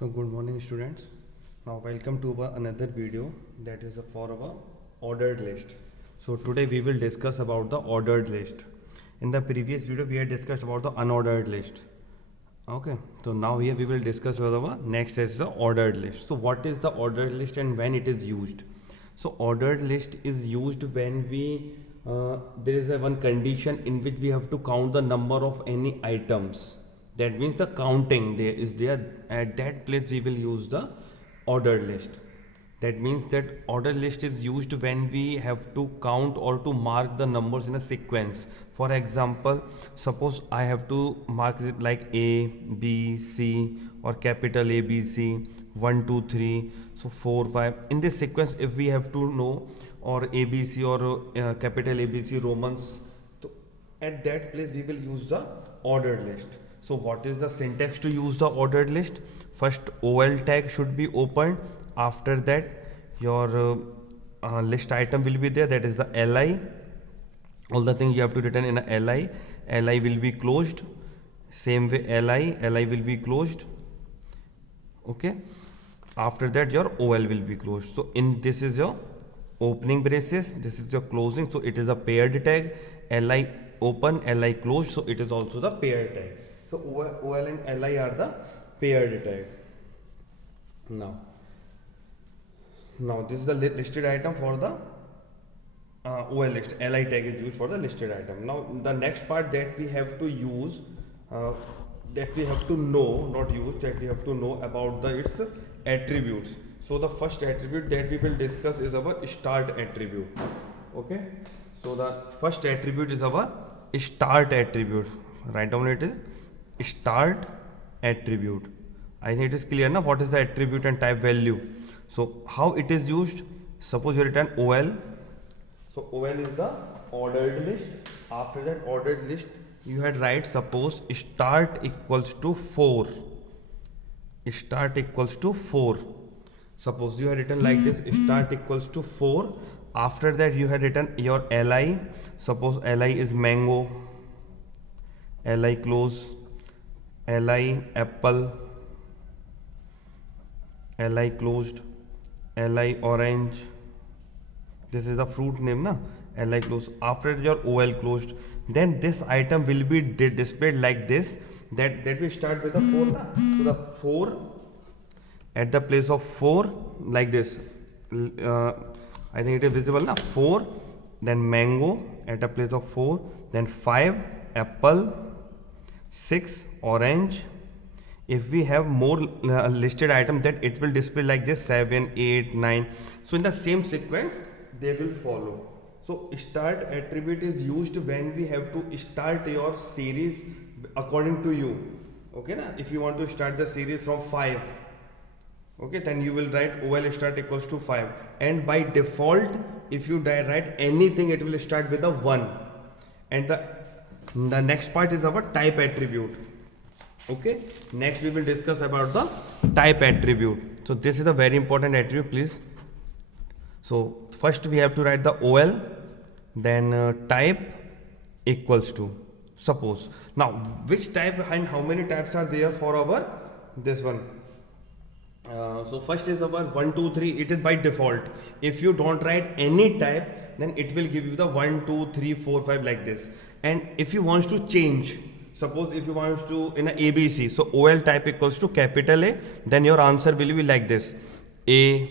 So good morning students. Now welcome to another video that is for our ordered list. So today we will discuss about the ordered list. In the previous video we had discussed about the unordered list. Okay, so now here we will discuss about our next is the ordered list. So what is the ordered list and when it is used? So ordered list is used when there is a one condition in which we have to count the number of any items. That means the counting there is there, at that place we will use the ordered list. That means that ordered list is used when we have to count or to mark the numbers in a sequence. For example, suppose I have to mark it like A, B, C or capital A, B, C, 1, 2, 3, so 4, 5. In this sequence, if we have to know or A, B, C or capital A, B, C Romans, so at that place we will use the ordered list. So what is the syntax to use the ordered list? First OL tag should be opened. After that your list item will be there, that is the LI. All the things you have to written in a LI. LI will be closed. Same way LI will be closed. Okay. After that your OL will be closed. So this is your opening braces, this is your closing. So it is a paired tag. LI open, LI closed. So it is also the paired tag. So OL and LI are the paired tag. Now this is the listed item for the OL list. LI tag is used for the listed item. Now the next part that we have to use, that we have to know, not use, that we have to know about its attributes. So the first attribute that we will discuss is our start attribute. Okay. So the first attribute is our start attribute. Write down it is start attribute. I think it is clear now what is the attribute and type value. So how it is used? Suppose you return OL. So OL is the ordered list. After that ordered list you had write suppose start equals to 4. Start equals to 4. Suppose you had written like this, start equals to 4. After that you had written your LI. Suppose LI is mango, LI close, LI apple, LI closed, LI orange. This is the fruit name na, LI closed. After your OL closed, then this item will be displayed like this. That we start with the 4 na. So the 4 at the place of 4 like this. I think it is visible na. 4, then mango at a place of 4, then 5 apple, 6 orange. If we have more listed item, that it will display like this 7, 8, 9. So in the same sequence they will follow. So start attribute is used when we have to start your series according to you. Okay na? If you want to start the series from 5, okay, then you will write OL start equals to 5, and by default if you write anything it will start with a 1. And the next part is our type attribute. Okay, next we will discuss about the type attribute. So this is a very important attribute, please. So first we have to write the OL, then type equals to, suppose. Now which type and how many types are there for our this one? So first is our 1, 2, 3. It is by default. If you don't write any type, then it will give you the 1, 2, 3, 4, 5 like this. And if you want to change, suppose if you want to in a ABC, so OL type equals to capital A, then your answer will be like this: A,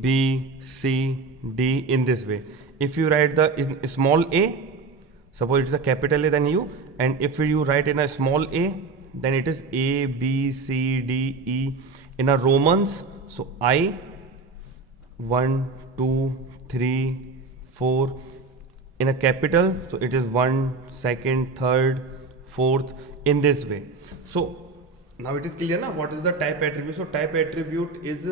B, C, D, in this way. If you write the small a, suppose it's a capital A, then U, and if you write in a small a, then it is A, B, C, D, E. In a Romans, so I, 1, 2, 3, 4. In a capital, so it is 1, 2nd, 3rd, 4th, in this way. So now it is clear now what is the type attribute. So type attribute is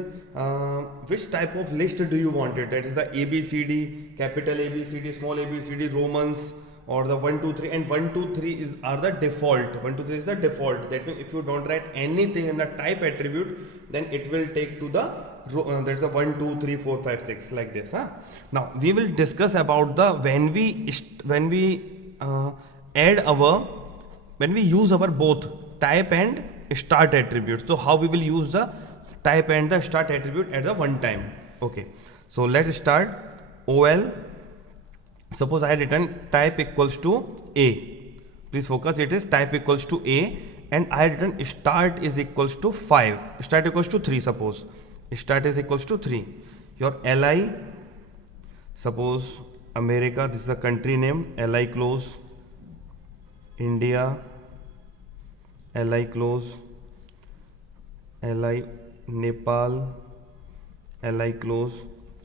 which type of list do you want it? That is the ABCD, capital ABCD, small ABCD, Romans, or the 1, 2, 3. And 1, 2, 3 are the default. 1, 2, 3 is the default. That means if you don't write anything in the type attribute, then it will take to the that's the 1, 2, 3, 4, 5, 6 like this. Now we will discuss about the when we use our both type and start attributes. So how we will use the type and the start attribute at the one time. Okay, so let's start. OL, suppose I had written type equals to A. Please focus, it is type equals to A, and I had written start is equals to 5. Start equals to 3, suppose. Start is equals to 3. Your LI, suppose America, this is the country name, LI close. India, LI close. LI Nepal, LI close.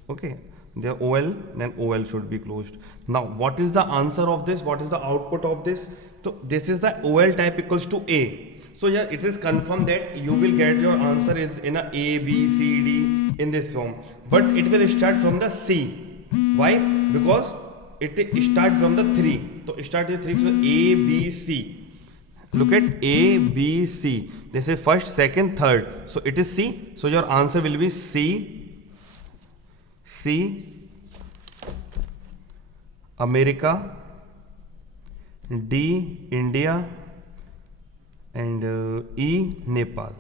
Okay, the OL, then OL should be closed. Now what is the answer of this? What is the output of this? So this is the OL type equals to A. So yeah, it is confirmed that you will get your answer is in a A, B, C, D in this form, but it will start from the C. Why? Because it start from the 3. So start with 3, so A, B, C. Look at A, B, C. This is first, second, third. So it is C. So your answer will be C, America, D, India, and E, Nepal.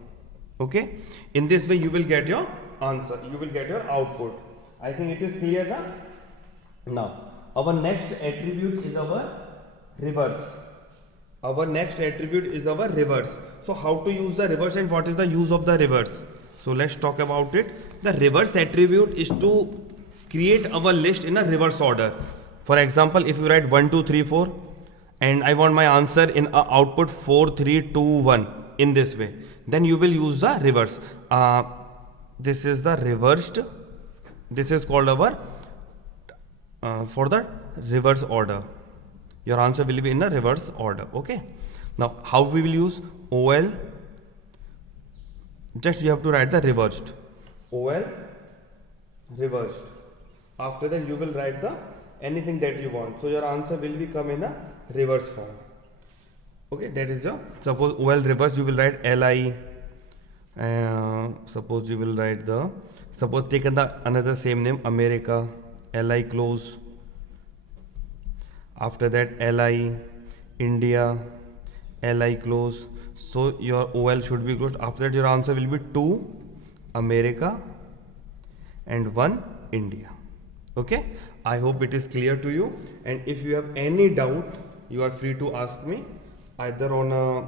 Okay. In this way, you will get your answer. You will get your output. I think it is clear now. Now, our next attribute is our reverse. Our next attribute is our reverse. So how to use the reverse and what is the use of the reverse? So let's talk about it. The reverse attribute is to create our list in a reverse order. For example, if you write 1, 2, 3, 4 and I want my answer in a output 4, 3, 2, 1 in this way, then you will use the reverse. This is the reversed. This is called our for the reverse order. Your answer will be in the reverse order. Okay. Now how we will use OL? Just you have to write the reversed. OL reversed. After that you will write the anything that you want. So your answer will become in a reverse form. Okay, that is your, suppose OL reverse, you will write LI. Suppose you will write the, suppose take another same name, America, LI close. After that LI, India, LI close. So your OL should be closed. After that your answer will be 2 America and 1 India. Okay, I hope it is clear to you, and if you have any doubt you are free to ask me either on a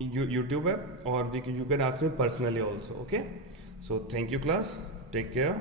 YouTube app or you can ask me personally also. Okay, so thank you class, take care.